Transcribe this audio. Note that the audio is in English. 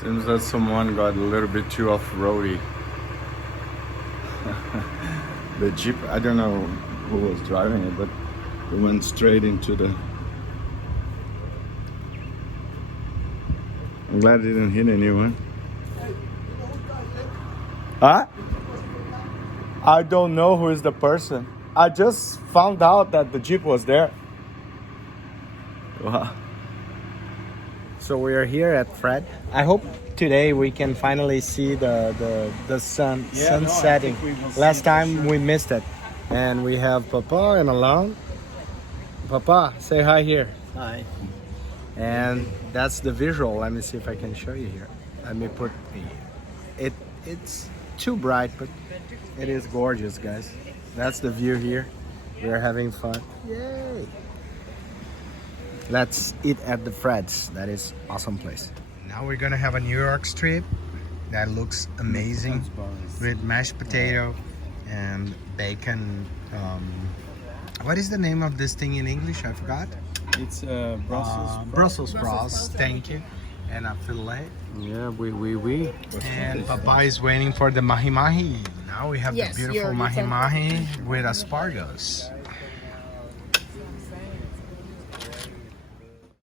Seems that someone got a little bit too off-roady. The Jeep, I don't know who was driving it, but it went straight into the... I'm glad it didn't hit anyone. Huh? I don't know who is the person. I just found out that the Jeep was there. Wow. So we are here at Fred. I hope today we can finally see the sun setting. Last time we missed it. And we have Papa and Alain. Papa, say hi here. Hi. And that's the visual. Let me see if I can show you here. Let me put it's too bright, but it is gorgeous, guys. That's the view here. We're having fun. Yay! Let's eat at the Fred's. That is awesome place. Now we're gonna have a New York strip that looks amazing with mashed potato and bacon. What is the name of this thing in English? I forgot. It's Brussels sprouts. Thank you. And a fillet. Yeah, we. And Papa is waiting for the mahi mahi. Now we have the beautiful mahi mahi with asparagus.